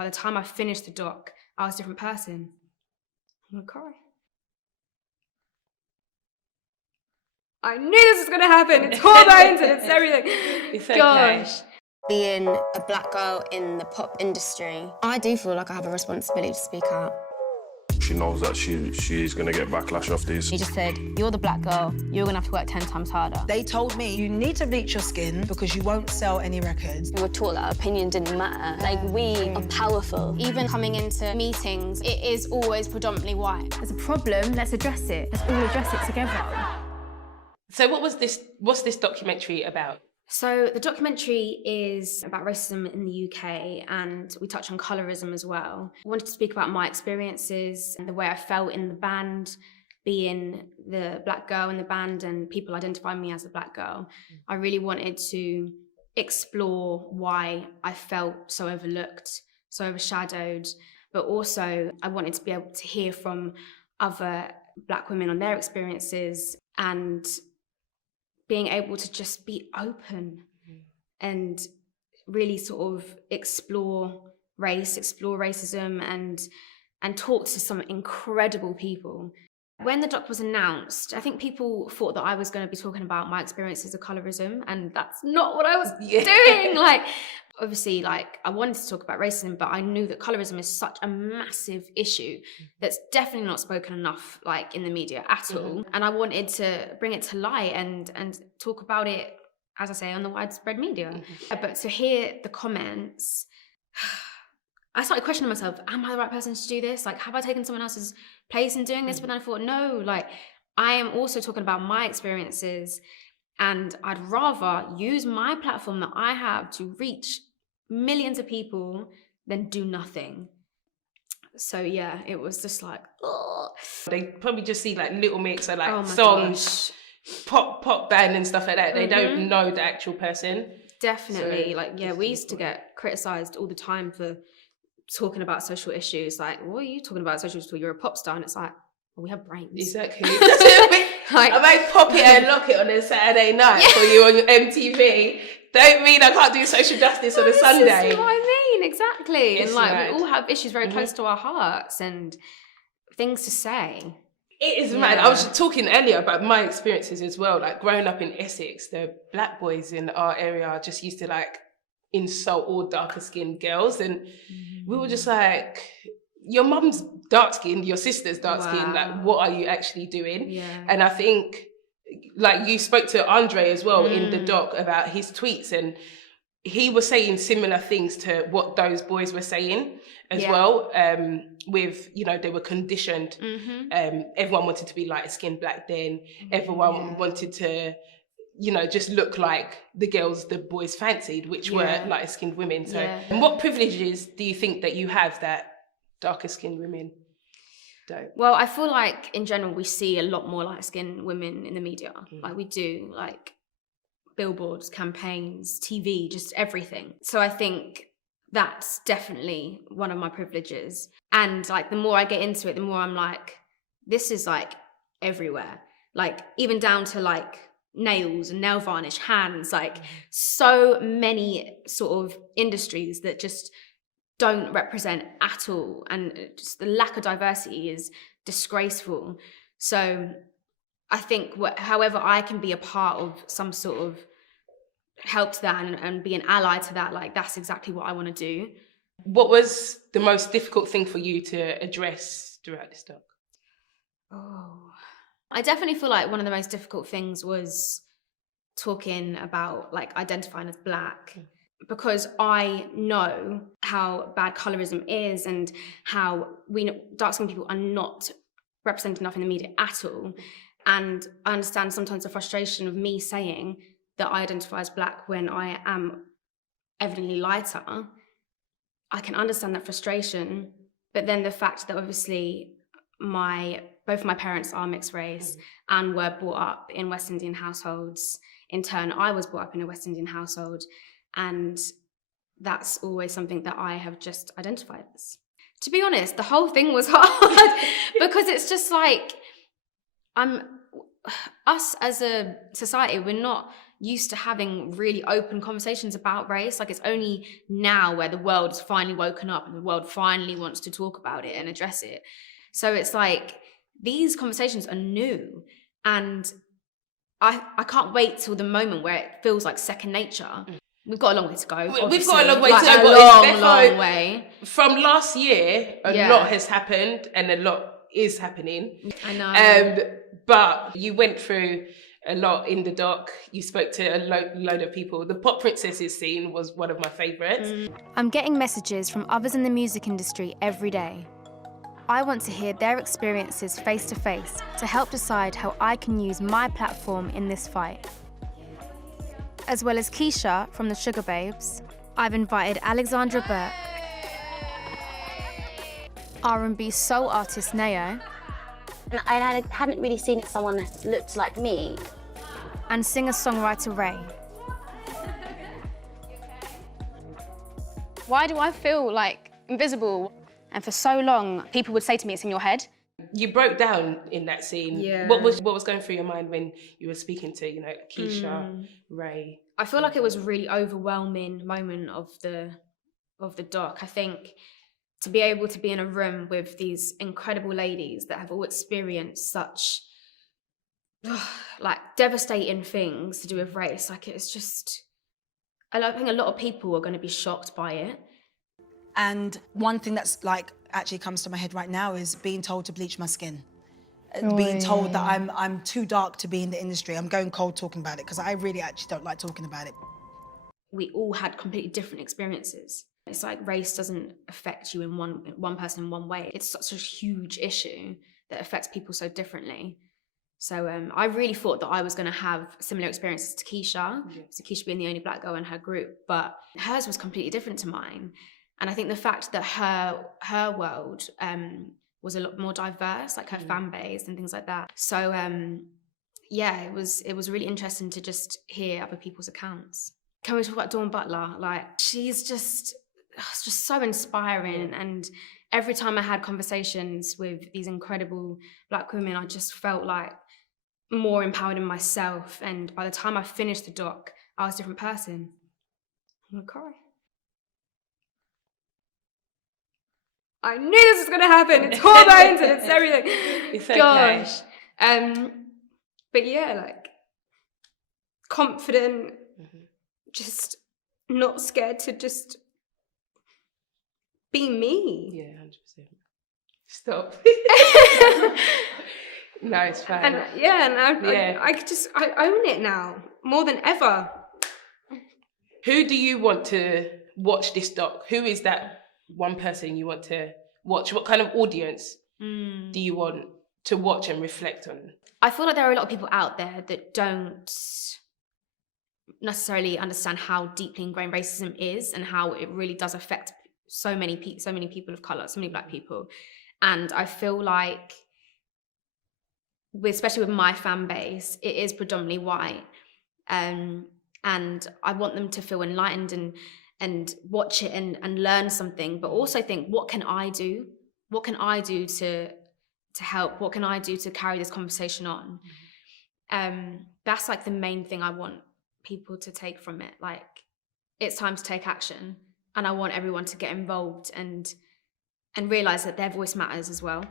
by the time I finished the doc, I was a different person. I'm gonna cry. I knew this was gonna happen. It's hormones and it's everything. It's okay. Gosh. Being a black girl in the pop industry, I do feel like I have a responsibility to speak out. She knows that she is going to get backlash off this. He just said, you're the black girl, you're gonna have to work 10 times harder. They told me, you need to bleach your skin because you won't sell any records. We were taught that our opinion didn't matter. Like, we are powerful. Even coming into meetings, it is always predominantly white. There's a problem, let's address it. Let's all address it together. So what's this documentary about? So the documentary is about racism in the UK, and we touch on colorism as well. I wanted to speak about my experiences and the way I felt in the band, being the black girl in the band and people identifying me as a black girl. I really wanted to explore why I felt so overlooked, so overshadowed, but also I wanted to be able to hear from other black women on their experiences and being able to just be open and really sort of explore race, explore racism, and talk to some incredible people. When the doc was announced, I think people thought that I was going to be talking about my experiences of colorism, and that's not what I was doing. Like, obviously, like, I wanted to talk about racism, but I knew that colorism is such a massive issue that's definitely not spoken enough, like, in the media at all. And I wanted to bring it to light and talk about it, as I say, on the widespread media. But to hear the comments, I started questioning myself, am I the right person to do this? Like, have I taken someone else's place in doing this? But then I thought, no, like, I am also talking about my experiences, and I'd rather use my platform that I have to reach millions of people than do nothing. So yeah, it was just like, ugh. They probably just see like Little Mix or like songs, pop band and stuff like that. They don't know the actual person. Definitely. So, like, yeah, we used to get criticised all the time for talking about social issues. Like, what are you talking about social issues? You're a pop star. And it's like, well, we have brains. Exactly. Like, I might pop it and lock it on a Saturday night for you on MTV. Don't mean I can't do social justice on a Sunday. This is what I mean, exactly. It's and like, mad. we all have issues very close to our hearts and things to say. It is mad. I was talking earlier about my experiences as well. Like, growing up in Essex, the black boys in our area just used to like insult all darker skinned girls, and we were just like, your mum's dark skinned, your sister's dark skinned, like, what are you actually doing? And I think, like, you spoke to Andre as well in the doc about his tweets, and he was saying similar things to what those boys were saying as well, with, you know, they were conditioned. Everyone wanted to be light-skinned black then. Everyone wanted to, you know, just look like the girls the boys fancied, which were light-skinned women. So and what privileges do you think that you have that darker-skinned women don't? Well, I feel like in general we see a lot more light-skinned women in the media. Like, we do, like, billboards, campaigns, TV, just everything. So I think that's definitely one of my privileges. And like, the more I get into it, the more I'm like, this is like everywhere. Like, even down to like nails and nail varnish, hands, like so many sort of industries that just don't represent at all, and just the lack of diversity is disgraceful. So I think however I can be a part of some sort of help to that and be an ally to that, like, that's exactly what I want to do. What was the most difficult thing for you to address throughout this doc? I definitely feel like one of the most difficult things was talking about like identifying as black, because I know how bad colorism is and how dark-skinned people are not represented enough in the media at all. And I understand sometimes the frustration of me saying that I identify as black when I am evidently lighter. I can understand that frustration, but then the fact that obviously both my parents are mixed race and were brought up in West Indian households. In turn, I was brought up in a West Indian household, and that's always something that I have just identified as. To be honest, the whole thing was hard because it's just like, us as a society, we're not used to having really open conversations about race. Like, it's only now where the world has finally woken up and the world finally wants to talk about it and address it. So it's like, these conversations are new, and I can't wait till the moment where it feels like second nature. We've got a long way to go. We've got a long way like, to go, a but long, it's long way. From last year, a lot has happened and a lot is happening. I know. But you went through a lot in the doc. You spoke to a load of people. The pop princesses scene was one of my favourites. I'm getting messages from others in the music industry every day. I want to hear their experiences face to face to help decide how I can use my platform in this fight. As well as Keisha from the Sugar Babes, I've invited Alexandra Burke, R&B soul artist Neo, And I hadn't really seen someone that looked like me. and singer-songwriter Ray. Why do I feel like invisible? And for so long, people would say to me, it's in your head. You broke down in that scene. Yeah. What was going through your mind when you were speaking to, you know, Keisha, Ray? I feel like it was a really overwhelming moment of the doc. I think to be able to be in a room with these incredible ladies that have all experienced such like devastating things to do with race, like, it's just, I think a lot of people are going to be shocked by it. And one thing that's like actually comes to my head right now is being told to bleach my skin. Being told that I'm too dark to be in the industry. I'm going cold talking about it because I really actually don't like talking about it. We all had completely different experiences. It's like race doesn't affect you in one person in one way. It's such a huge issue that affects people so differently. So I really thought that I was going to have similar experiences to Keisha, so Keisha being the only black girl in her group, but hers was completely different to mine. And I think the fact that her world was a lot more diverse, like her fan base and things like that. So yeah, it was really interesting to just hear other people's accounts. Can we talk about Dawn Butler? Like, she's just so inspiring. And every time I had conversations with these incredible black women, I just felt like more empowered in myself. And by the time I finished the doc, I was a different person. I'm gonna cry. I knew this was gonna happen. It's hormones and it's everything. It's okay. Gosh. But yeah, like, confident, just not scared to just be me. Yeah, 100%. Stop. No, it's fine. And I own it now more than ever. Who do you want to watch this doc? Who is that one person you want to watch? What kind of audience do you want to watch and reflect on? I feel like there are a lot of people out there that don't necessarily understand how deeply ingrained racism is and how it really does affect so many people of colour, so many black people. And I feel like, especially with my fan base, it is predominantly white. And I want them to feel enlightened and watch it and learn something, but also think, what can I do? What can I do to help? What can I do to carry this conversation on? That's like the main thing I want people to take from it. Like, it's time to take action, and I want everyone to get involved and realize that their voice matters as well.